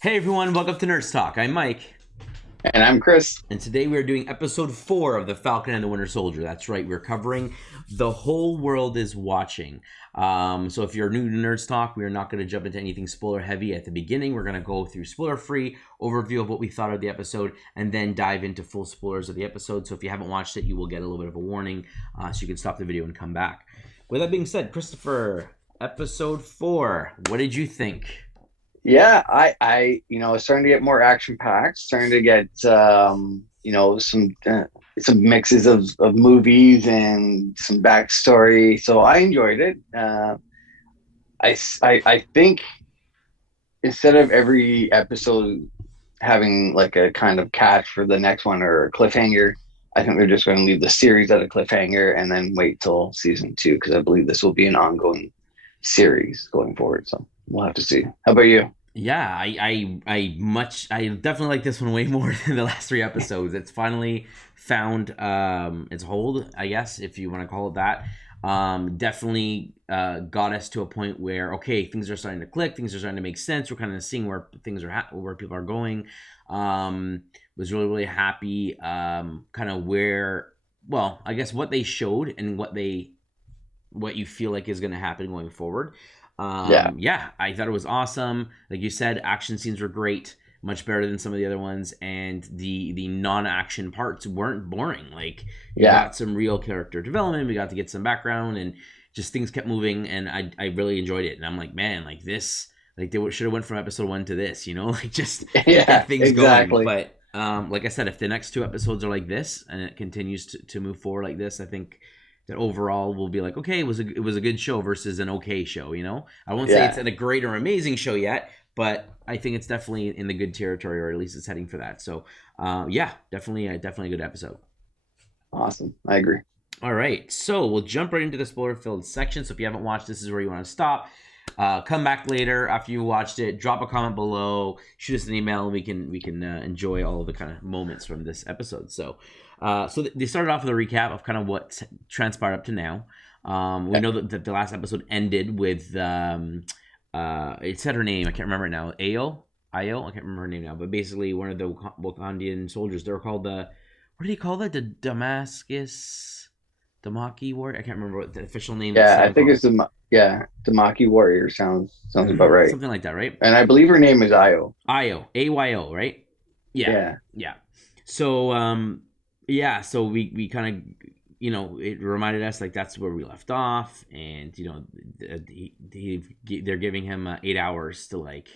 Hey everyone, welcome to Nerds Talk. I'm Mike, And I'm Chris. and today we are doing episode 4 of The Falcon and the Winter Soldier. That's right, we're covering The Whole World is Watching. So if you're new to Nerds Talk, we are not going to jump into anything spoiler heavy at the beginning. We're going to go through spoiler-free overview of what we thought of the episode, and then dive into full spoilers of the episode. So if you haven't watched it, you will get a little bit of a warning, so you can stop the video and come back. With that being said, Christopher, episode 4, what did you think? Yeah, it's starting to get more action packed, starting to get, some mixes of movies and some backstory. So I enjoyed it. I think instead of every episode having like a kind of catch for the next one or a cliffhanger, I think they're just going to leave the series at a cliffhanger and then wait till season 2 because I believe this will be an ongoing series going forward. So we'll have to see. How about you? Yeah, I definitely like this one way more than the last 3 episodes. It's finally found its hold, I guess, if you want to call it that. Definitely got us to a point where okay, things are starting to click, things are starting to make sense. We're kind of seeing where things are where people are going. Was really happy. Kind of where, well, I guess what they showed and what you feel like is going to happen going forward. Yeah. Yeah, I thought it was awesome. Like you said, action scenes were great, much better than some of the other ones, and the non-action parts weren't boring. Like you Yeah. got some real character development, we got to get some background, and just things kept moving, and I really enjoyed it. And I'm like, man, like this, like they should have went from episode 1 to this, like just Yeah, get things going. exactly. But like I said, if the next 2 episodes are like this and it continues to move forward like this, I think that overall we'll be like, okay, it was a good show versus an okay show. I won't say Yeah. it's a great or amazing show yet, but I think it's definitely in the good territory, or at least it's heading for that. So yeah, definitely a good episode. Awesome. I agree. All right, so we'll jump right into the spoiler filled section. So if you haven't watched, this is where you want to stop. Come back later after you watched it, drop a comment below, shoot us an email, and we can enjoy all of the kind of moments from this episode. So they started off with a recap of kind of what transpired up to now. We know that the last episode ended with it said her name, I can't remember it now. Ayo, I can't remember her name now, but basically one of the Wakandian soldiers. They were called what did he call that? The Damaki Warrior. I can't remember what the official name that Yeah, I Sam think called. it's Tamaki Warrior sounds about right. Something like that, right? And I believe her name is Io. Ayo, Ayo, right? Yeah, Yeah. yeah. So yeah, so we kind of, it reminded us like that's where we left off, and they're giving him 8 hours to like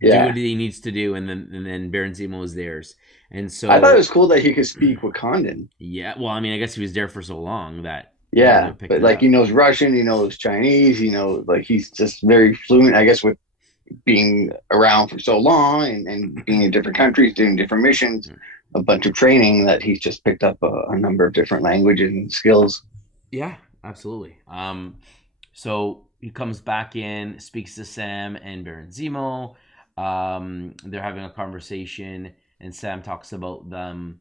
do Yeah. what he needs to do, and then Baron Zemo is theirs, and I thought it so was cool that he could speak Wakandan. yeah. Well, I mean, I guess he was there for so long that they Yeah. picked But it like he up. knows Russian, he knows Chinese, like he's just very fluent, I guess, with being around for so long and being in different countries, doing different missions, a bunch of training that he's just picked up a number of different languages and skills. Yeah, absolutely. So he comes back in, speaks to Sam and Baron Zemo. They're having a conversation, and Sam talks about the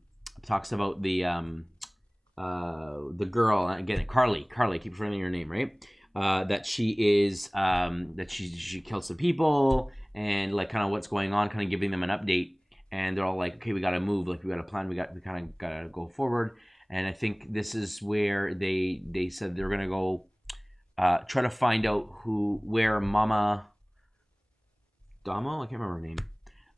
girl again, Carly. Carly, I keep forgetting her name, right? That she is that she killed some people, and like kind of what's going on, kind of giving them an update. And they're all like, okay, we got to move, like we got a plan, we kind of got to go forward. And I think this is where they said they're gonna go try to find out where Mama Damo, I can't remember her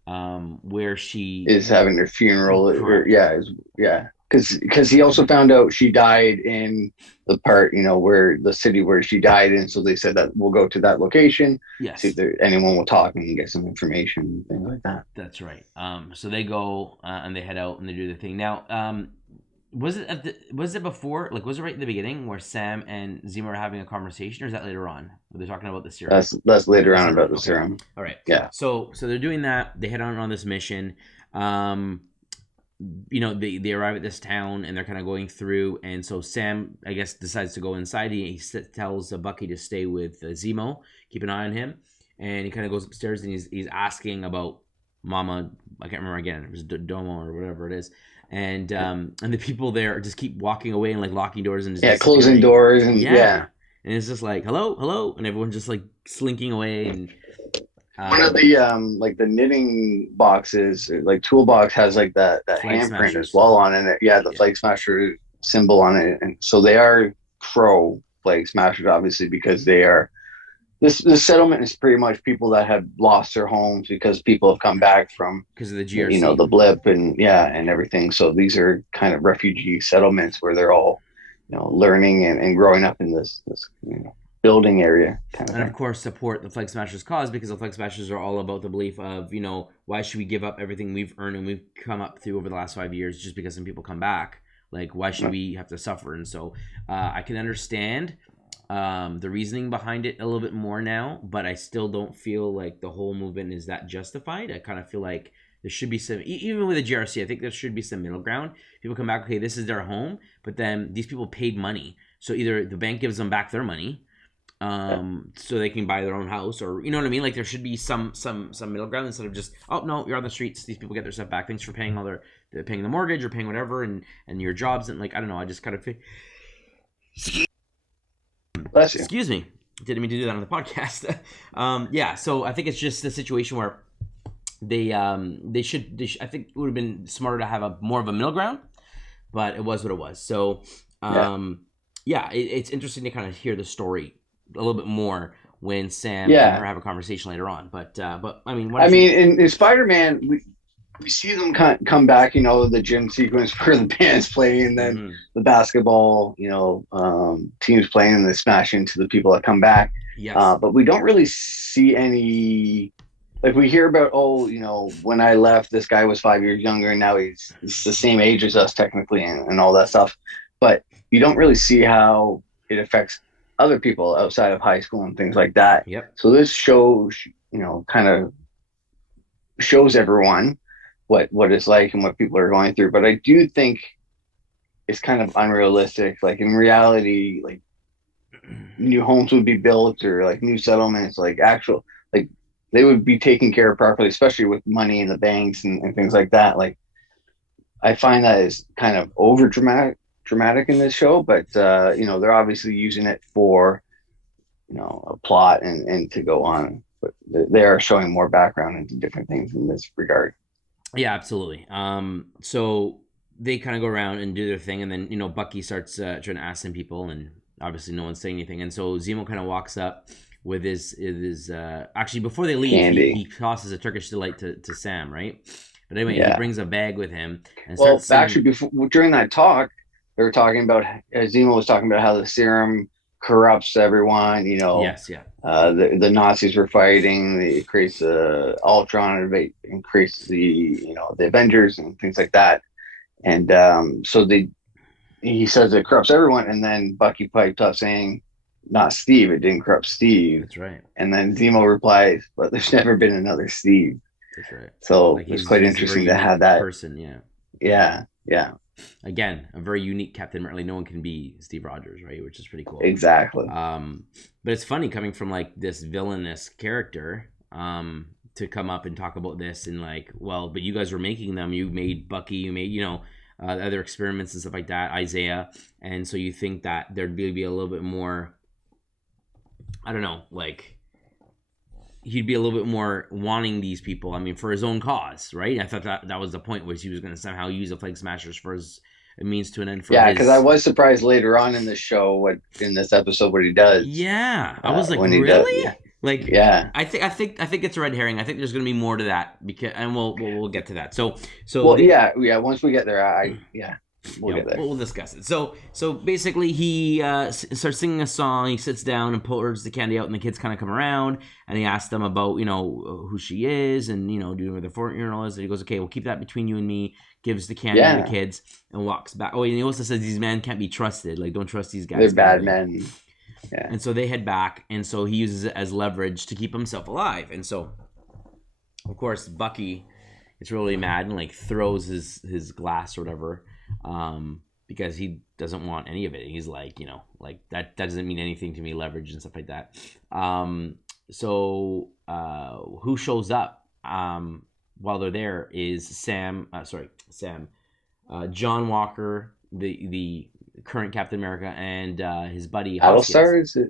name, where she Is having her funeral, correct. yeah, because he also found out she died in the part, where the city where she died in. So they said that we'll go to that location, see if Yes, anyone will talk and get some information, things like that. that's right. So they go and they head out and they do the thing. Now, was it before? Like, was it right in the beginning where Sam and Zemo are having a conversation, or is that later on? Where they're talking about the serum? That's later The on about serum. the Okay. serum. All right. Yeah, So they're doing that. They head on this mission. Um, they arrive at this town and they're kind of going through, and so Sam, I guess, decides to go inside. He tells Bucky to stay with Zemo, keep an eye on him, and he kind of goes upstairs and he's asking about Mama. I can't remember again. It was Domo or whatever it is, and the people there just keep walking away and like locking doors and just yeah, closing disappearing. doors and Yeah, yeah. and it's just like hello, hello, and everyone's just like slinking away, and One of the like the knitting boxes, like toolbox has like that Flag handprint as Smashers. well on it. Yeah, the Yeah. Flag Smasher symbol on it, and so they are pro Flag Smashers, obviously, because they are. This settlement is pretty much people that have lost their homes because people have come back from Because of the you know GRC. the blip and yeah and everything. So these are kind of refugee settlements where they're all learning and growing up in this building area kind of And of thing. course support the Flag Smashers cause, because the Flag Smashers are all about the belief of, why should we give up everything we've earned and we've come up through over the last 5 years just because some people come back? Like, why should we have to suffer? And so I can understand the reasoning behind it a little bit more now, but I still don't feel like the whole movement is that justified. I kind of feel like there should be some, even with the GRC, I think there should be some middle ground. People come back, okay, this is their home, but then these people paid money. So either the bank gives them back their money, Yeah. so they can buy their own house, or you know what I mean. Like, there should be some middle ground instead of just, oh no, you're on the streets. These people get their stuff back. Thanks for paying they're paying the mortgage or paying whatever, and your jobs, and like, I don't know. I just kind of feel, Bless you. excuse me, didn't mean to do that on the podcast. Yeah, so I think it's just a situation where they should I think it would have been smarter to have a more of a middle ground, but it was what it was. So Yeah. yeah, it's interesting to kind of hear the story a little bit more when Sam and Yeah. her have a conversation later on. But I mean, I mean, in Spider-Man, we see them come back, the gym sequence where the band's playing and then the basketball, teams playing and they smash into the people that come back. yes, But we don't really see any, like we hear about, when I left, this guy was 5 years younger and now he's the same age as us technically and all that stuff. But you don't really see how it affects other people outside of high school and things like that. yep, So this shows, kind of shows everyone what it's like and what people are going through. But I do think it's kind of unrealistic. Like in reality, like new homes would be built or like new settlements, like actual like they would be taken care of properly, especially with money in the banks and things like that. Like I find that is kind of over dramatic in this show, but they're obviously using it for a plot and to go on. But they are showing more background into different things in this regard. yeah, absolutely. So they kind of go around and do their thing, and then Bucky starts trying to ask some people, and obviously no one's saying anything. And so Zemo kind of walks up with his actually, before they leave, he tosses a Turkish delight to Sam, right? But anyway, he brings a bag with him and well, starts singing. actually, during that talk, they were talking about Zemo was talking about how the serum corrupts everyone. Yes, yeah. The Nazis were fighting. It creates Ultron, it increases the Avengers and things like that. And so he says it corrupts everyone, and then Bucky pipes up saying, "Not Steve. It didn't corrupt Steve." That's right. And then Zemo replies, "But there's never been another Steve." That's right. So like it's quite interesting to have that person. Yeah. Yeah. Again, a very unique Captain America. Like, no one can be Steve Rogers, right? Which is pretty cool. Exactly. But it's funny coming from like this villainous character to come up and talk about this and like, well, but you guys were making them. You made Bucky. You made other experiments and stuff like that. Isaiah, and so you think that there'd be a little bit more. I don't know, like he'd be a little bit more wanting these people. I mean, for his own cause, right? I thought that was the point, was he was going to somehow use the Flag Smashers for his a means to an end. For because I was surprised later on in the show, in this episode, what he does. Yeah, I was like, when really? He does, yeah. Like, yeah. I think it's a red herring. I think there's going to be more to that and we'll get to that. So Once we get there, we'll get there. We'll discuss it. So basically, he starts singing a song. He sits down and pours the candy out, and the kids kind of come around, and he asks them about who she is and do where the funeral is. And he goes, okay, we'll keep that between you and me. Gives the candy to the kids and walks back. Oh, and he also says these men can't be trusted. Like, don't trust these guys. They're bad men. Yeah. And so they head back, and so he uses it as leverage to keep himself alive. And so, of course, Bucky gets really mad and like throws his glass or whatever, because he doesn't want any of it. He's like, like that doesn't mean anything to me, leverage and stuff like that. So who shows up while they're there is Sam, John Walker, the current Captain America, and his buddy Battlestar. Is it?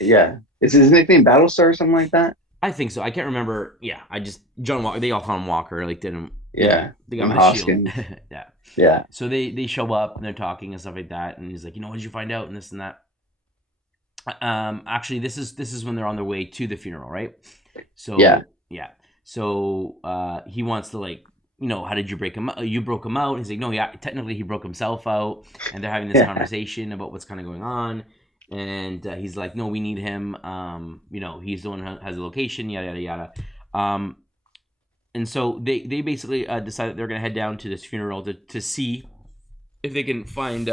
Yeah, is his nickname Battlestar or something like that? I think so. I can't remember. Yeah, I just John Walker. They all call him Walker. Like didn't Yeah, they got and him the shield. Hoskins. Yeah. Yeah, So they show up and they're talking and stuff like that, and he's like, what did you find out and this and that. Actually, this is when they're on their way to the funeral, right? yeah, So yeah, so he wants to like, how did you break him out? You broke him out. He's like, no, yeah, technically he broke himself out, and they're having this yeah, conversation about what's kind of going on, and he's like, no, we need him. He's the one who has the location, yada yada yada. Um, and so they basically decide that they're gonna head down to this funeral to see if they can find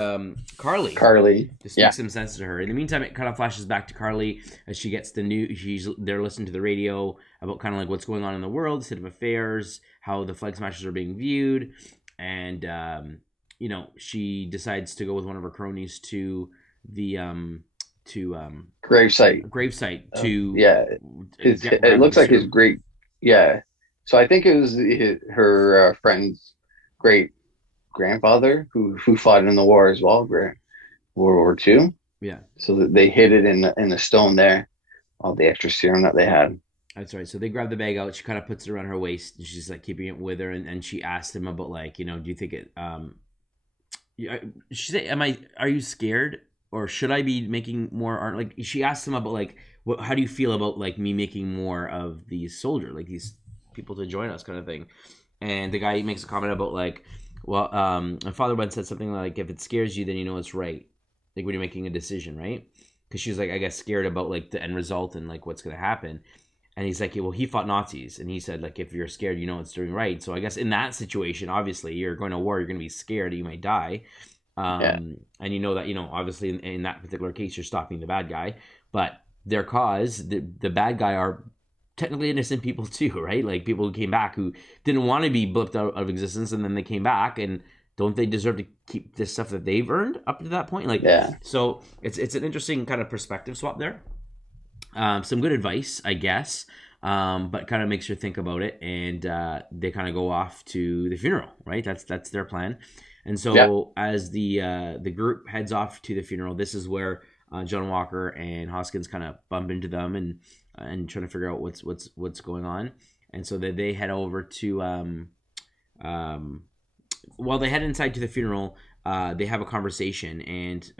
Carly Carly. to speak Yeah, some sense to her. In the meantime, it kind of flashes back to Carly as she gets the news. They're listening to the radio about kind of like what's going on in the world, state of affairs, how the Flag Smashers are being viewed, and she decides to go with one of her cronies to the gravesite. gravesite to Yeah, it grab the looks like his material. great. Yeah, so I think it was her friend's great grandfather who fought in the war as well, World War II. Yeah. So that they hid it in the stone there, all the extra serum that they had. That's right. So they grab the bag out. She kind of puts it around her waist. And she's like keeping it with her, and she asked him about like, do you think it? She said, "Am I? Are you scared, or should I be making more art?" Like she asked him about like, how do you feel about like me making more of these soldiers, like these people to join us, kind of thing. And the guy makes a comment about like, well, my father once said something like, if it scares you, then you know it's right. Like when you're making a decision, right? Because she's like, I guess scared about like the end result and like what's gonna happen. And he's like, yeah, well, he fought Nazis, and he said like, if you're scared, you know it's doing right. So I guess in that situation, obviously, you're going to war, you're going to be scared, you might die, Yeah, and you know that obviously in that particular case, you're stopping the bad guy, but their cause, the bad guy are technically innocent people too, right? Like people who came back who didn't want to be blipped out of existence, and then they came back, and don't they deserve to keep this stuff that they've earned up to that point? Like, yeah, so it's an interesting kind of perspective swap there. Some good advice, I guess, but kind of makes you think about it. And they kind of go off to the funeral, right? That's their plan. And yeah. so as the group heads off to the funeral, this is where John Walker and Hoskins kind of bump into them and trying to figure out what's going on. And so they head over to while they head inside to the funeral, they have a conversation, and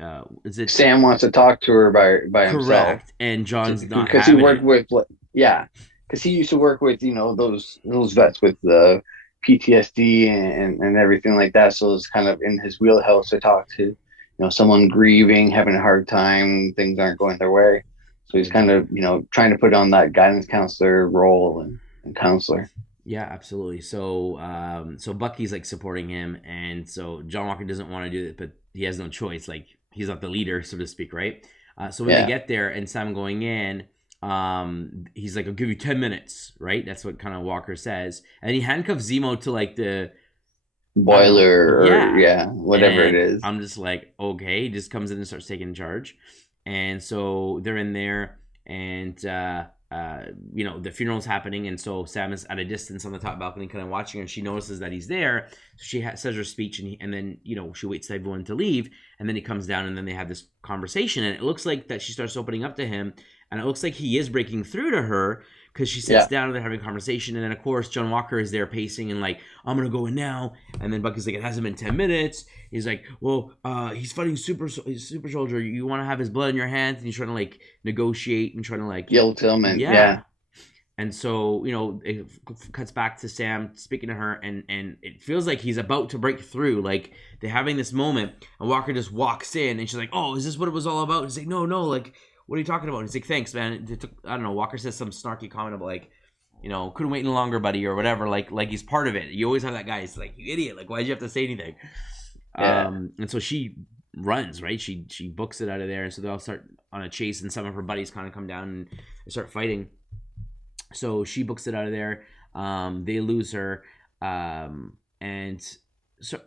is it Sam wants to talk to her by himself correct? And John's not because he having worked it. with, yeah, because he used to work with those vets with the PTSD and everything like that. So it's kind of in his wheelhouse to talk to someone grieving, having a hard time, things aren't going their way. So he's kind of trying to put on that guidance counselor role and counselor. Yeah, absolutely. So, so Bucky's like supporting him, and so John Walker doesn't want to do it, but he has no choice. Like he's not the leader, so to speak, right? So when they Yeah, get there and Sam going in, he's like, "I'll give you 10 minutes," right? That's what kind of Walker says, and he handcuffs Zemo to like the I don't know, boiler or yeah. yeah, whatever it And is. I'm just like, okay, he just comes in and starts taking charge, and so they're in there, and the funeral's happening, and so Sam is at a distance on the top balcony, kind of watching her, and she notices that he's there. So she says her speech, and then she waits for everyone to leave, and then he comes down, and then they have this conversation, and it looks like that she starts opening up to him, and it looks like he is breaking through to her because she sits Yeah, down and they're having a conversation, and then of course John Walker is there pacing and like, I'm gonna go in now, and then Bucky's like, it hasn't been 10 minutes. He's like, well, he's fighting super soldier. You want to have his blood in your hands, and he's trying to like negotiate and trying to like, Gil Tillman. yeah. Yeah, And so it cuts back to Sam speaking to her, and it feels like he's about to break through. Like they're having this moment, and Walker just walks in, and she's like, "Oh, is this what it was all about?" He's like, "No, like, what are you talking about?" And he's like, "Thanks, man." It took, I don't know. Walker says some snarky comment about like, couldn't wait any longer, buddy, or whatever. Like he's part of it. You always have that guy. He's like, you idiot. Like, why'd you have to say anything? yeah. And so she runs, right? She books it out of there, and so they all start on a chase, and some of her buddies kind of come down and they start fighting. So she books it out of there. They lose her, and so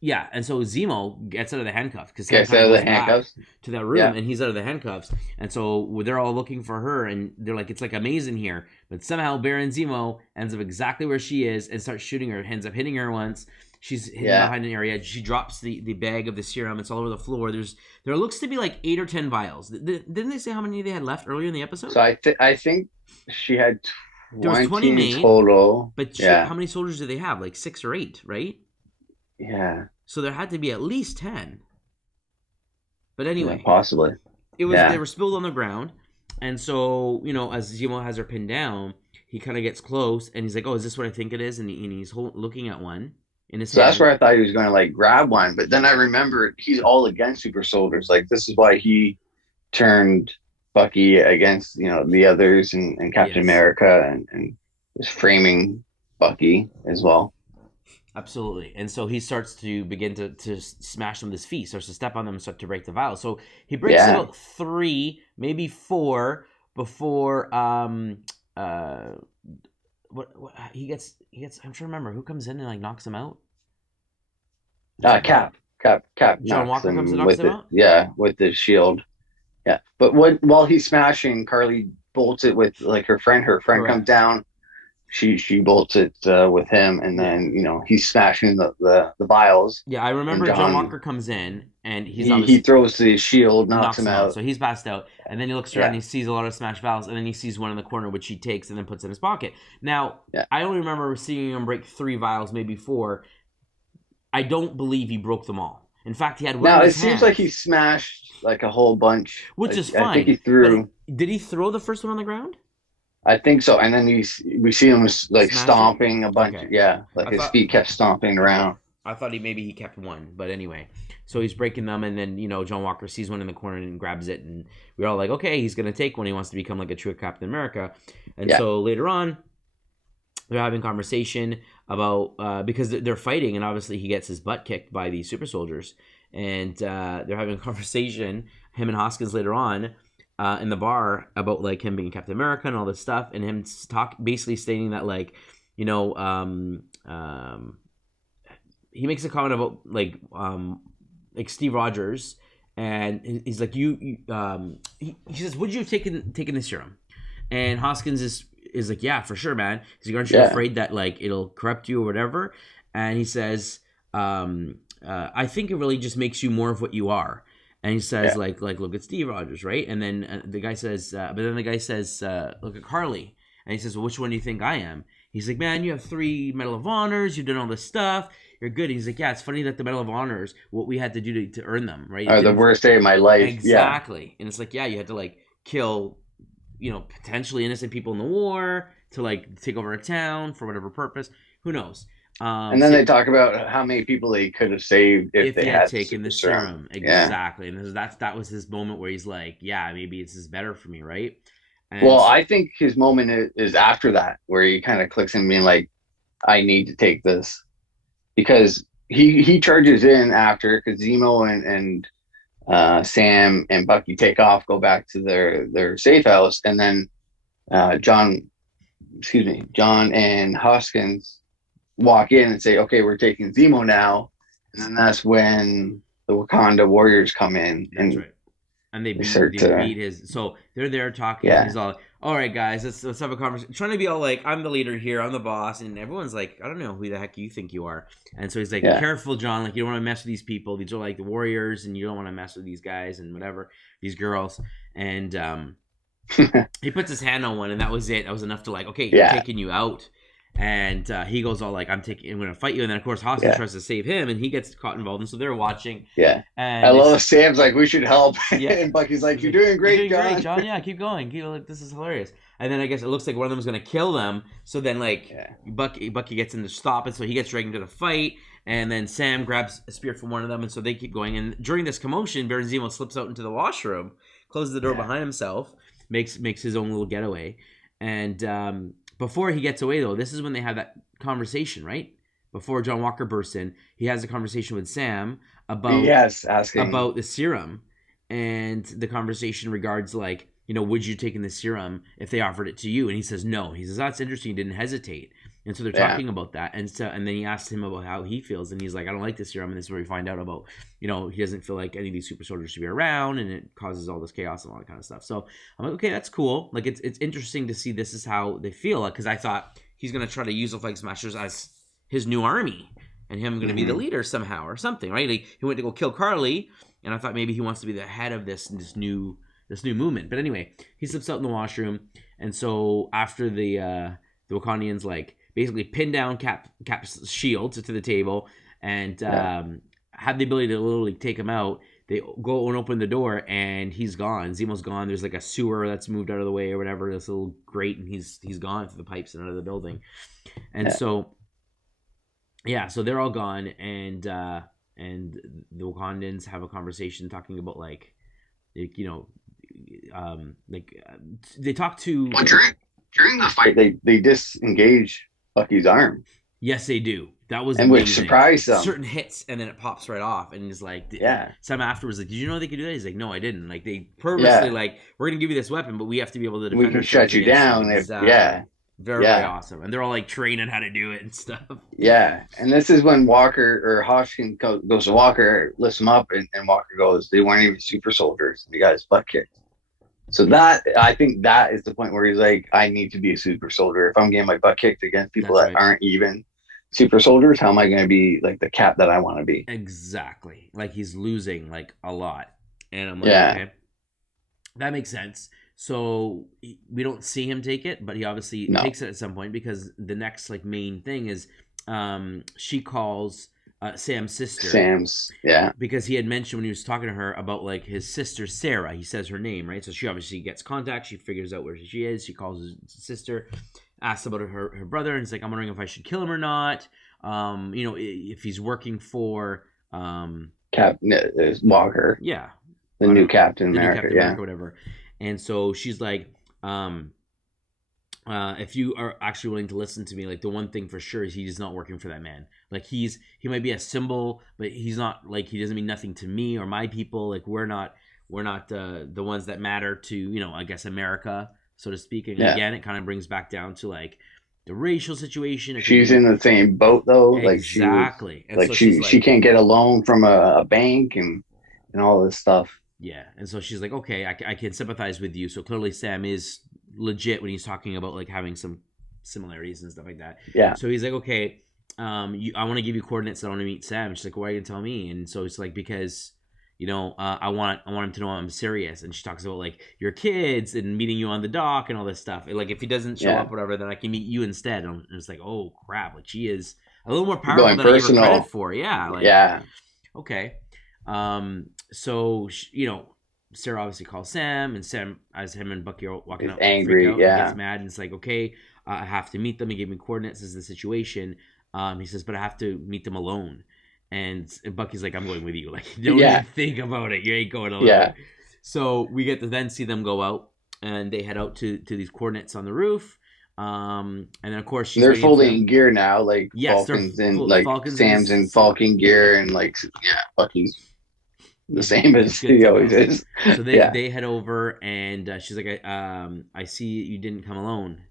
yeah, and so Zemo gets out of the handcuffs because Sam Okay, kind of so the goes back handcuffs. to that room, Yeah, and he's out of the handcuffs, and so they're all looking for her, and they're like, it's like a maze in here, but somehow Baron Zemo ends up exactly where she is and starts shooting her. Ends up hitting her once, She's hidden behind an area. She drops the bag of the serum. It's all over the floor. There looks to be like 8 or 10 vials. Didn't they say how many they had left earlier in the episode? So I think she had 20, there was 20 made, total. But how many soldiers do they have? Like 6 or 8, right? Yeah. So there had to be at least 10. But anyway, possibly. It was they were spilled on the ground, and so as Zemo has her pinned down, he kind of gets close, and he's like, "Oh, is this what I think it is?" And he's looking at one in his hand. That's where I thought he was going to like grab one, but then I remembered he's all against super soldiers. Like this is why he turned Bucky against the others and Captain America and was framing Bucky as well. Absolutely. And so he starts to begin to smash them with his feet, starts to step on them and start to break the vials. So he breaks about 3, maybe 4 before what he gets I'm trying to remember who comes in and like knocks him out. Cap. John Walker comes and knocks him out? Yeah, with the shield. Yeah. But while he's smashing, Carly bolts it with like her friend. Her friend Correct. Comes down. She bolts it with him, and then he's smashing the vials. Yeah, I remember John Walker comes in and he throws the shield, knocks him out. So he's passed out, and then he looks around and he sees a lot of smashed vials, and then he sees one in the corner which he takes and then puts in his pocket. Now, I only remember seeing him break 3 vials, maybe 4. I don't believe he broke them all. In fact, he had one. Now it seems like he smashed like a whole bunch, which is fine. I think he threw. Did he throw the first one on the ground? I think so, and then we see him like stomping a bunch. Okay. Like his feet kept stomping around. I thought he kept one, but anyway, so he's breaking them, and then John Walker sees one in the corner and grabs it, and we're all like, okay, he's gonna take one. He wants to become like a true Captain America, and so later on, they're having conversation about because they're fighting, and obviously he gets his butt kicked by the super soldiers, and they're having a conversation, him and Hoskins later on. In the bar about like him being Captain America and all this stuff, and him basically stating that like he makes a comment about like Steve Rogers, and he's like he says, would you have taken the serum? And Hoskins is like, yeah, for sure, man. He's like, aren't you afraid that like it'll corrupt you or whatever? And he says I think it really just makes you more of what you are. And he says, like, look at Steve Rogers, right? And then the guy says, look at Carly. And he says, well, which one do you think I am? He's like, man, you have 3 Medal of Honors. You've done all this stuff. You're good. He's like, yeah, it's funny that the Medal of Honors, what we had to do to earn them, right? The worst day of my life. Exactly. And it's like, yeah, you had to, like, kill, potentially innocent people in the war to, like, take over a town for whatever purpose. Who knows? And then they talk about how many people they could have saved if they had taken the serum. Exactly. And that was his moment where he's like, yeah, maybe this is better for me, right? And I think his moment is after that, where he kind of clicks in being like, I need to take this. Because he charges in after, because Zemo and Sam and Bucky take off, go back to their safe house, and then John and Hoskins walk in and say, okay, we're taking Zemo now. And then that's when the Wakanda warriors come in. That's right. And they beat his. So they're there talking. Yeah. And he's all right, guys, let's have a conversation. Trying to be all like, I'm the leader here, I'm the boss. And everyone's like, I don't know who the heck you think you are. And so he's like, careful, John. Like, you don't want to mess with these people. These are like the warriors, and you don't want to mess with these guys and whatever, these girls. And he puts his hand on one, and that was it. That was enough to like, okay, I'm taking you out. And he goes all like, I'm going to fight you. And then, of course, Hoskins tries to save him, and he gets caught involved. And so they're watching. Yeah. And I love Sam's like, we should help. Yeah. And Bucky's like, you're doing great, John. Yeah, keep going. This is hilarious. And then I guess it looks like one of them is going to kill them. So then, like, Bucky gets in to stop it. So he gets dragged into the fight. And then Sam grabs a spear from one of them. And so they keep going. And during this commotion, Baron Zemo slips out into the washroom, closes the door behind himself, makes his own little getaway. And before he gets away, though, this is when they have that conversation, right? Before John Walker bursts in, he has a conversation with Sam about about the serum, and the conversation regards like, would you take in the serum if they offered it to you? And he says no. He says, that's interesting. He didn't hesitate. And so they're talking about that, and then he asks him about how he feels, and he's like, I don't like the serum. And this is where we find out about, he doesn't feel like any of these super soldiers should be around, and it causes all this chaos and all that kind of stuff. So I'm like, okay, that's cool. Like, it's interesting to see this is how they feel, because I thought he's gonna try to use the Flag Smashers as his new army, and him going to be the leader somehow or something, right? Like he went to go kill Carly, and I thought maybe he wants to be the head of this new movement. But anyway, he slips out in the washroom, and so after the Wakandians like basically pin down Cap's shield to the table and have the ability to literally take him out. They go and open the door, and he's gone. Zemo's gone. There's like a sewer that's moved out of the way or whatever, this little grate, and he's gone through the pipes and out of the building. And so they're all gone, and the Wakandans have a conversation talking about like they talk to. Well, during the fight, they disengage Bucky's arm. Yes, they do. That was and amazing. Which surprised them. Certain hits, and then it pops right off, and he's like, Sam afterwards like, did you know they could do that? He's like, no, I didn't. Like they purposely like, we're gonna give you this weapon, but we have to be able to defend. We can shut you down. Very awesome, and they're all like training how to do it and stuff. Yeah, and this is when Walker or Hoskins goes to Walker, lifts him up, and Walker goes, they weren't even super soldiers. The guy's butt kicked. So I think that is the point where he's like, I need to be a super soldier. If I'm getting my butt kicked against people that aren't even super soldiers, how am I going to be like the Cap that I want to be? Exactly. Like he's losing like a lot, and I'm like, okay, that makes sense. So we don't see him take it, but he obviously takes it at some point, because the next like main thing is she calls Sam's sister. Because he had mentioned when he was talking to her about like his sister Sarah, he says her name, right? So she obviously gets contact, she figures out where she is, she calls his sister, asks about her brother, and it's like, I'm wondering if I should kill him or not. If he's working for Walker. Yeah. The new Captain America, whatever. And so she's like, if you are actually willing to listen to me, like the one thing for sure is he's not working for that man. Like he might be a symbol, but he's not, like, he doesn't mean nothing to me or my people. Like we're not the ones that matter to, I guess America, so to speak. And again, it kind of brings back down to like the racial situation. She's in the same boat though. Exactly. Like she can't get a loan from a bank and all this stuff. Yeah, and so she's like, okay, I can sympathize with you. So clearly Sam is legit when he's talking about like having some similarities and stuff like that. Yeah. So he's like, okay, I want to give you coordinates. I want to meet Sam. She's like, why are you gonna tell me? And so it's like, because I want him to know I'm serious. And she talks about like your kids and meeting you on the dock and all this stuff. Like if he doesn't show up, whatever, then I can meet you instead. And it's like, oh crap, like she is a little more powerful than I give her credit for. Yeah. Okay. So Sarah obviously calls Sam, and Sam, as him and Bucky are walking out, angry, out, gets mad, and it's like, okay, I have to meet them. He gave me coordinates. This is the situation. He says, but I have to meet them alone. And Bucky's like, I'm going with you. Like, don't even think about it. You ain't going alone. Yeah. So we get to then see them go out, and they head out to these coordinates on the roof. And then of course they're fully in gear now, like Falcon's in Sam's in Falcon gear, and like Bucky's the same as he always is. So they head over, and she's like, I see you didn't come alone,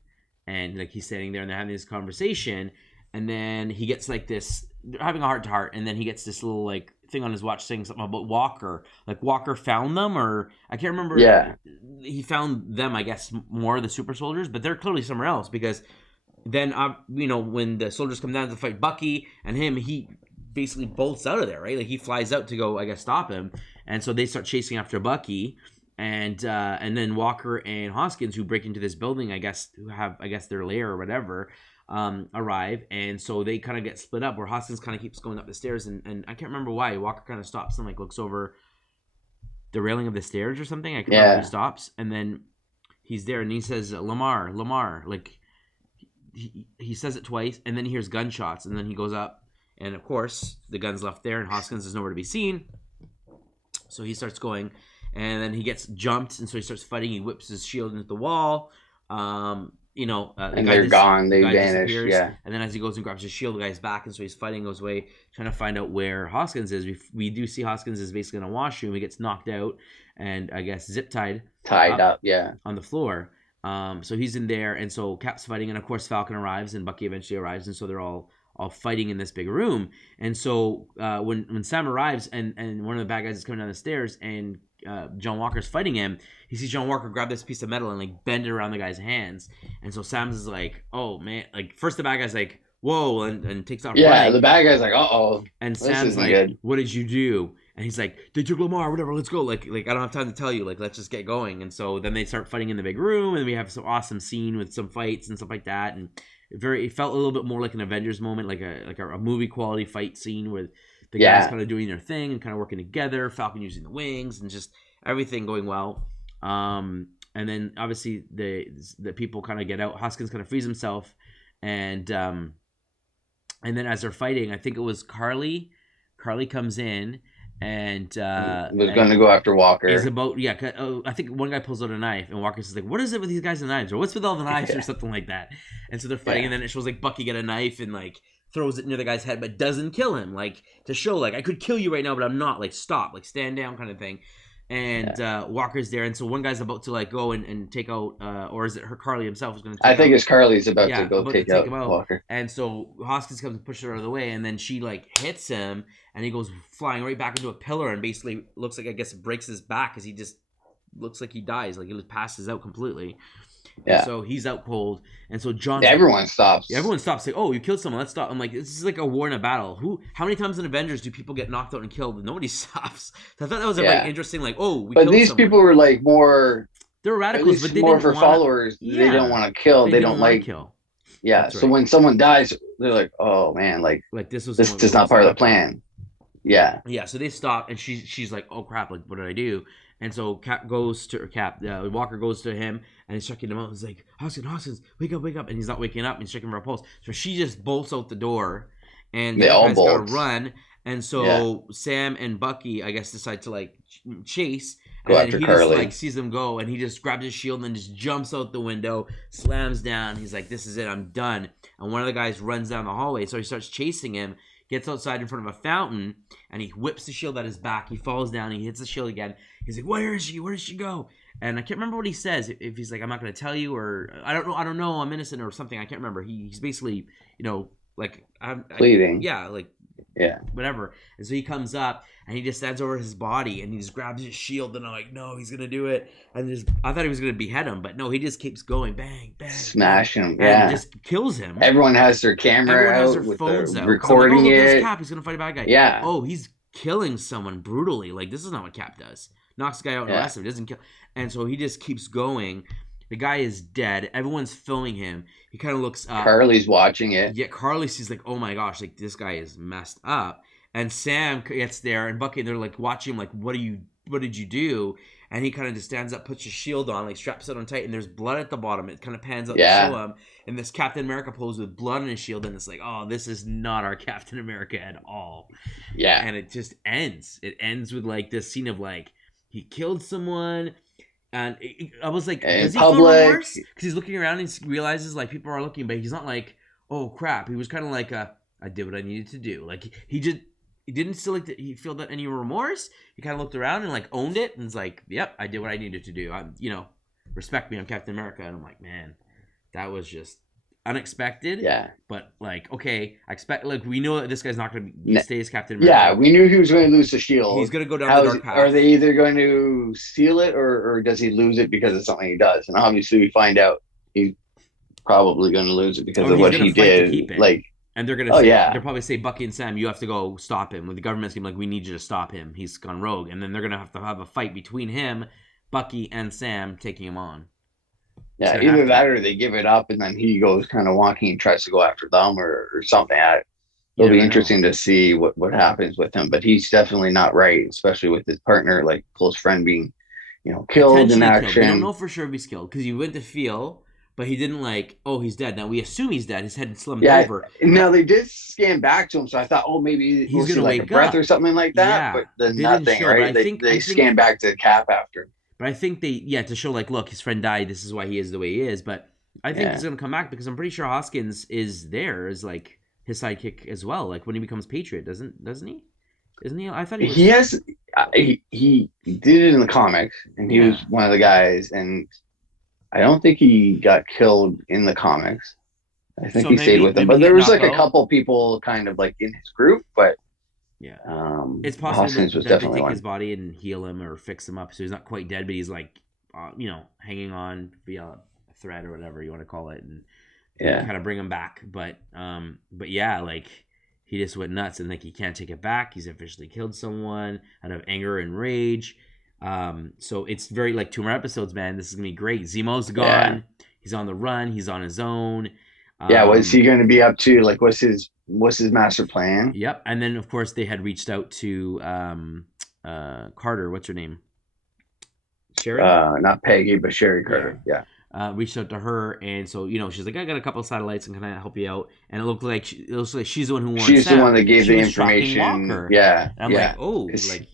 and like he's sitting there, and they're having this conversation, and then he gets like this, they're having a heart to heart, and then he gets this little like thing on his watch saying something about Walker. Like Walker found them, or I can't remember. Yeah, he found them, I guess, more of the super soldiers, but they're clearly somewhere else, because then when the soldiers come down to fight Bucky and him, he basically bolts out of there, right? Like he flies out to go, I guess, stop him, and so they start chasing after Bucky, and then Walker and Hoskins, who break into this building, I guess, who have, I guess, their lair or whatever, arrive, and so they kind of get split up, where Hoskins kind of keeps going up the stairs, and I can't remember why. Walker kind of stops and like looks over the railing of the stairs or something. I can't remember. He stops, and then he's there, and he says, Lamar, like he says it twice, and then he hears gunshots, and then he goes up. And of course, the gun's left there, and Hoskins is nowhere to be seen. So he starts going, and then he gets jumped, and so he starts fighting. He whips his shield into the wall. And they're gone. They vanish. Yeah. And then as he goes and grabs his shield, the guy's back, and so he's fighting, goes away, trying to find out where Hoskins is. We do see Hoskins is basically in a washroom. He gets knocked out, and I guess tied up, on the floor. So he's in there, and so Cap's fighting, and of course Falcon arrives, and Bucky eventually arrives, and so they're all fighting in this big room. And so when Sam arrives, and one of the bad guys is coming down the stairs, and John Walker's fighting him, he sees John Walker grab this piece of metal and like bend it around the guy's hands. And so Sam's is like, oh man, like first the bad guy's like, whoa, and takes off Yeah, running. the bad guy's like, uh-oh, And this Sam's isn't like, good. "What did you do?" And he's like, "They took Lamar, whatever. Let's go. Like I don't have time to tell you. Like, let's just get going." And so then they start fighting in the big room, and we have some awesome scene with some fights and stuff like that. And it felt a little bit more like an Avengers moment, like a movie quality fight scene with the guys kind of doing their thing and kind of working together. Falcon using the wings and just everything going well. And then obviously the people kind of get out. Hoskins kind of frees himself, and then as they're fighting, I think it was Carly. Carly comes in and Was going to go after Walker. is about I think one guy pulls out a knife and Walker says like, "What is it with these guys and knives?" or "What's with all the knives?" or something like that. And so they're fighting, and then it shows like Bucky get a knife and like throws it near the guy's head, but doesn't kill him, like to show like I could kill you right now, but I'm not. Like stop, like stand down, kind of thing. And Walker's there, and so one guy's about to like go and take out, or is it her Carly himself who's going to? I think it's Carly's about to go take out him out. Walker. And so Hoskins comes and pushes her out of the way, and then she like hits him, and he goes flying right back into a pillar, and basically looks like I guess breaks his back because he just looks like he dies, like he just passes out completely. Yeah. And so he's out cold, and so John. Everyone stops. Everyone stops. Like, oh, you killed someone. Let's stop. I'm like, this is like a war and a battle. How many times in Avengers do people get knocked out and killed? Nobody stops. So I thought that was a very interesting. Like, oh, but these people were like more. They're radicals, but they more for followers. They don't want to kill. They don't like kill. Yeah. That's so when someone dies, they're like, oh man, like this is not part of the plan. Yeah. Yeah. So they stop, and she's like, oh crap, like what did I do? And so Walker goes to him, and he's checking him out. He's like, Hoskins, wake up. And he's not waking up, and he's checking for a pulse. So she just bolts out the door, and they all gotta run. And so Sam and Bucky, I guess, decide to like chase. Go after Carly. Just like sees them go, and he just grabs his shield and then just jumps out the window, slams down. He's like, this is it, I'm done. And one of the guys runs down the hallway, so he starts chasing him. Gets outside in front of a fountain, and he whips the shield at his back. He falls down, he hits the shield again. He's like, where is she? Where did she go? And I can't remember what he says. If he's like, I'm not going to tell you, or I don't know, I'm innocent, or something. I can't remember. He's basically, like, pleading. Whatever. And so he comes up, and he just stands over his body, and he just grabs his shield, and I'm like, no, he's going to do it. And I thought he was going to behead him, but no, he just keeps going, bang, bang. Smash him, and just kills him. Everyone has their camera out, their phones out. Recording like, it. Cap, he's going to fight a bad guy. Yeah. Oh, he's killing someone brutally. Like, this is not what Cap does. Knocks the guy out and arrests him. Doesn't kill. And so he just keeps going. The guy is dead. Everyone's filming him. He kind of looks up. Carly's watching it. Yeah, Carly sees like, oh my gosh, like this guy is messed up. And Sam gets there, and Bucky, they're like watching him, like, what did you do? And he kind of just stands up, puts his shield on, like straps it on tight, and there's blood at the bottom. It kind of pans out to show him. And this Captain America pose with blood on his shield, and it's like, oh, this is not our Captain America at all. Yeah. And it just ends. It ends with like this scene of like, he killed someone. And I was like, does he feel remorse? Because he's looking around and he realizes like people are looking, but he's not like, oh crap. He was kind of like, I did what I needed to do. Like he didn't still like he feel that any remorse. He kind of looked around and like owned it and was like, yep, I did what I needed to do. I'm, respect me, I'm Captain America. And I'm like, man, that was just unexpected. Yeah. But like, okay, I expect like we know that this guy's not going to stay as Captain America. Yeah, we knew he was going to lose the shield. He's going to go down the dark path. Are they either going to steal it or does he lose it because it's something he does? And obviously we find out he's probably going to lose it because of what he did. Like, and they're going to they'll probably say, Bucky and Sam, you have to go stop him. With the government's going to be like, we need you to stop him. He's gone rogue. And then they're going to have a fight between him, Bucky, and Sam taking him on. Yeah, either that or they give it up and then he goes kind of walking and tries to go after them or something. It'll be interesting to see what happens with him. But he's definitely not right, especially with his partner, like close friend being, killed in action. We don't know for sure if he's killed because he went to feel, but he didn't like, oh, he's dead. Now we assume he's dead. His head slumped over. Now they did scan back to him, so I thought, oh, maybe he's going to wake up. Breath or something like that. Yeah, but then nothing, right? They scan back to Cap after. But I think to show like, look, his friend died. This is why he is the way he is. But I think he's going to come back because I'm pretty sure Hoskins is there as like his sidekick as well. Like when he becomes Patriot, doesn't he? Isn't he? I thought he was. He has. He did it in the comics, and he was one of the guys. And I don't think he got killed in the comics. I think he stayed with them. But there was like a couple people kind of like in his group, but. Yeah, it's possible that they take his body and heal him or fix him up so he's not quite dead, but he's like, hanging on via a thread or whatever you want to call it, and Yeah. kind of bring him back. But yeah, like he just went nuts and like he can't take it back. He's officially killed someone out of anger and rage. So it's very like 2 more episodes, man. This is gonna be great. Zemo's Yeah. gone. He's on the run. He's on his own. Yeah. What's he going to be up to? Like, what's his master plan? Yep. And then of course they had reached out to Carter. What's her name? Sherry. Not Peggy, but Sherry Carter. Yeah. Reached out to her, and so she's like, I got a couple of satellites and kind of help you out. And it looks like she's the one who warned She's Sam. the one that gave She the was stalking information. Walker. Yeah. And I'm like, oh, like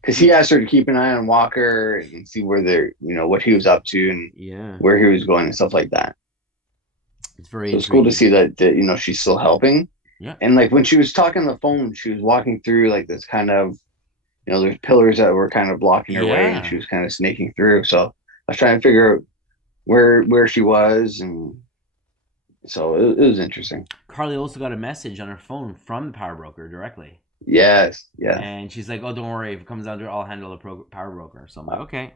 because he asked her to keep an eye on Walker and see where they're, what he was up to and where he was going and stuff like that. It's very. So it's cool to see that she's still helping. Yeah. And like when she was talking on the phone, she was walking through like this kind of, there's pillars that were kind of blocking her way, and she was kind of snaking through. So I was trying to figure out where she was, and so it was interesting. Carly also got a message on her phone from the power broker directly. Yes, yeah. And she's like, "Oh, don't worry. If it comes down to it, I'll handle the power broker." So I'm like, "Okay."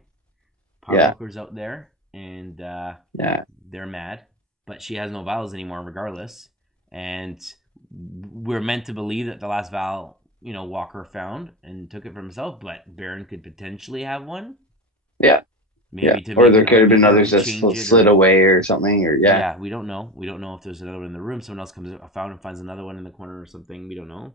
Power broker's out there, and they're mad, but she has no vials anymore, regardless. And we're meant to believe that the last vial, Walker found and took it for himself, but Baron could potentially have one. Yeah. Maybe or there could have been others that slid away or something, or yeah, we don't know. We don't know if there's another one in the room. Someone else found and finds another one in the corner or something. We don't know.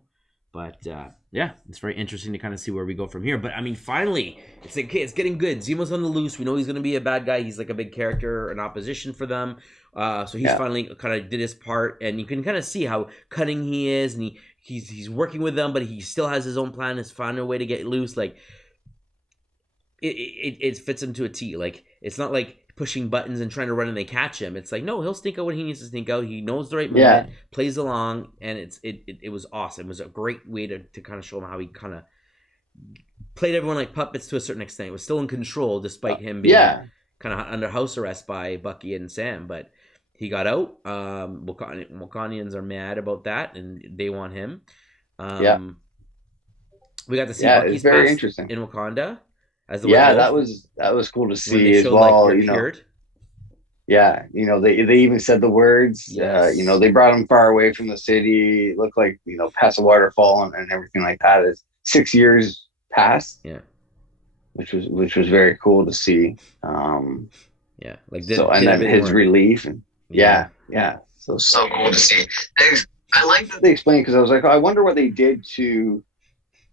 But it's very interesting to kind of see where we go from here. But I mean, finally, it's like, okay, it's getting good. Zemo's on the loose. We know he's going to be a bad guy. He's like a big character, an opposition for them. So he's finally kind of did his part, and you can kind of see how cunning he is, and he's working with them, but he still has his own plan. Has found a way to get loose. Like it fits him to a T. Like it's not like pushing buttons and trying to run and they catch him. It's like, no, he'll sneak out when he needs to sneak out. He knows the right moment, plays along, and it was awesome. It was a great way to kind of show him how he kind of played everyone like puppets to a certain extent. It was still in control despite him being kind of under house arrest by Bucky and Sam, but he got out. Wakandans are mad about that, and they want him. We got to see Bucky's very past interesting in Wakanda. As the that was cool to see as well. Like, they even said the words. Yes. They brought him far away from the city. It looked like past the waterfall and everything like that. Is 6 years past. Yeah, which was very cool to see. And then his relief and so cool to see. I like that they explained, because I was like, I wonder what they did to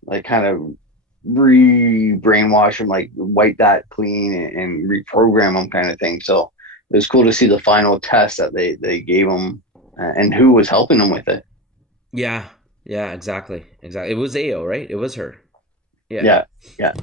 like kind of brainwash him, like wipe that clean and reprogram him, kind of thing. So it was cool to see the final test that they gave him, and who was helping him with it. Yeah, exactly. It was Ao, right? It was her. Yeah.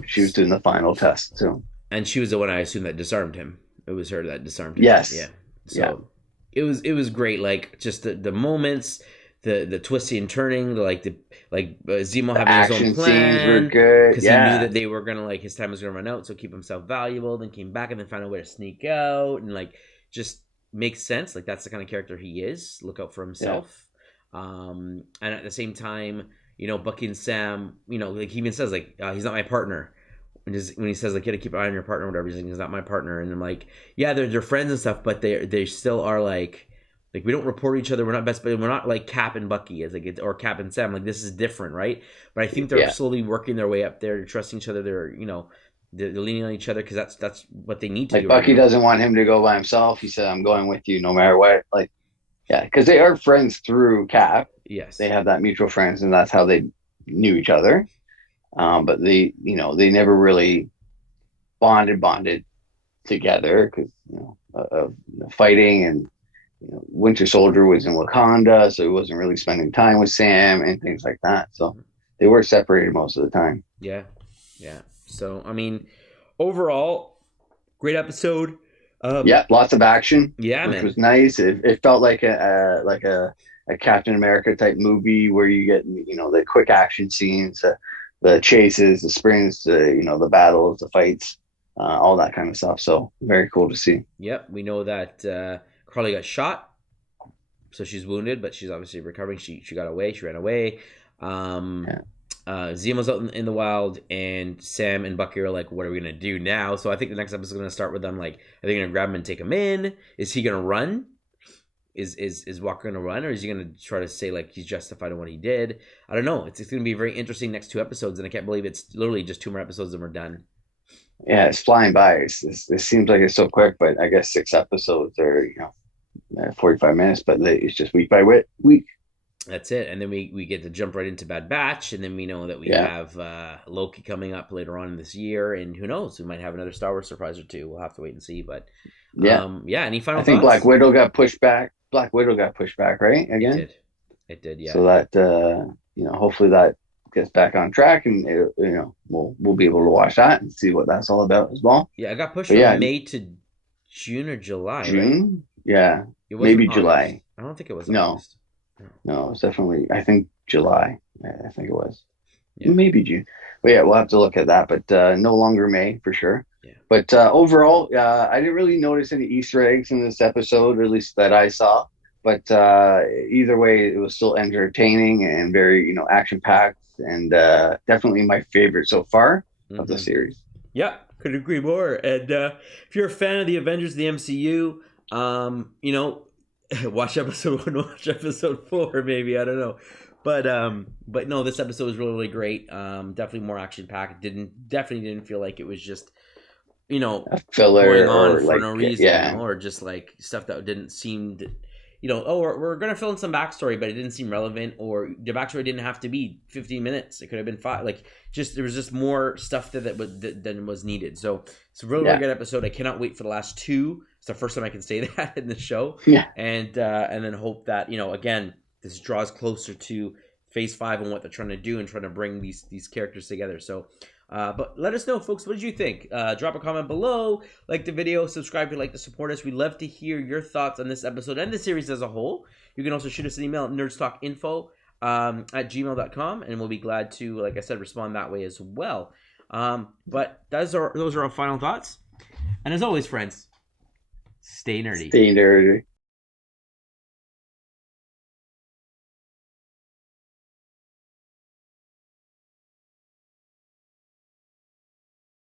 She was doing the final test too, and she was the one, I assume, that disarmed him. It was her that disarmed him. Yes. Yeah. So it was great. Like just the moments. The twisting and turning, Zemo having his own plan, scenes were good because he knew that they were gonna his time was gonna run out, so keep himself valuable. Then came back and then found a way to sneak out, and just makes sense. Like that's the kind of character he is. Look out for himself, and at the same time, Bucky and Sam, he even says he's not my partner. When he says you gotta keep an eye on your partner, or whatever, he's not my partner, and I'm like, yeah, they're friends and stuff, but they still are like we don't report each other. We're not best buddies. We're not like Cap and Bucky or Cap and Sam. Like this is different, right? But I think they're slowly working their way up there. They're trusting each other. They're they're leaning on each other because that's what they need to do. Bucky doesn't want him to go by himself. He said, "I'm going with you no matter what." Because they are friends through Cap. Yes, they have that mutual friends, and that's how they knew each other. But they never really bonded together because of fighting, and Winter Soldier was in Wakanda, so he wasn't really spending time with Sam and things like that. So they were separated most of the time. Yeah. So I mean, overall, great episode. Lots of action. Yeah, which was nice. It felt like a Captain America type movie where you get the quick action scenes, the chases, the sprints, the battles, the fights, all that kind of stuff. So very cool to see. Yep, we know that Carly got shot, so she's wounded, but she's obviously recovering. She got away. She ran away. Zemo's out in the wild, and Sam and Bucky are like, what are we going to do now? So I think the next episode is going to start with them, are they going to grab him and take him in? Is he going to run? is Walker going to run, or is he going to try to say like he's justified in what he did? I don't know. It's going to be very interesting next 2 episodes, and I can't believe it's literally just 2 more episodes and we're done. Yeah, it's flying by. It seems like it's so quick, but I guess 6 episodes are 45 minutes, but it's just week by week. That's it, and then we get to jump right into Bad Batch, and then we know that we have Loki coming up later on in this year, and who knows, we might have another Star Wars surprise or two. We'll have to wait and see, but yeah. Any final I think thoughts? Black Widow got pushed back. Black Widow got pushed back, right? Again, it did, yeah. So that hopefully that gets back on track, and we'll be able to watch that and see what that's all about as well. Yeah, I got pushed from May to June or July. June, right? Yeah, maybe August. July. I don't think it was August. No, it's definitely, I think July. I think it was. Yeah. Maybe June. But yeah, we'll have to look at that. But no longer May for sure. Yeah. But overall, I didn't really notice any Easter eggs in this episode, or at least that I saw. But either way, it was still entertaining and very, action packed, and definitely my favorite so far of the series. Yeah, could agree more. And if you're a fan of the Avengers, the MCU, watch episode 1, watch episode 4, maybe, I don't know. But no, this episode was really, really great. Definitely more action packed. Definitely didn't feel like it was just a filler going on or for like, no reason, yeah. or just like stuff that didn't seem to, we're gonna fill in some backstory, but it didn't seem relevant, or the backstory didn't have to be 15 minutes. It could have been 5. Like, just there was just more stuff than was needed. So it's a really, really good episode. I cannot wait for the last 2. It's the first time I can say that in the show. Yeah. And then hope that again, this draws closer to Phase 5 and what they're trying to do and trying to bring these characters together. So. But let us know, folks, what did you think? Drop a comment below, like the video, subscribe if you'd like to support us. We'd love to hear your thoughts on this episode and the series as a whole. You can also shoot us an email at nerdstalkinfo at gmail.com, and we'll be glad to, like I said, respond that way as well. But those are our final thoughts. And as always, friends, stay nerdy. Stay nerdy.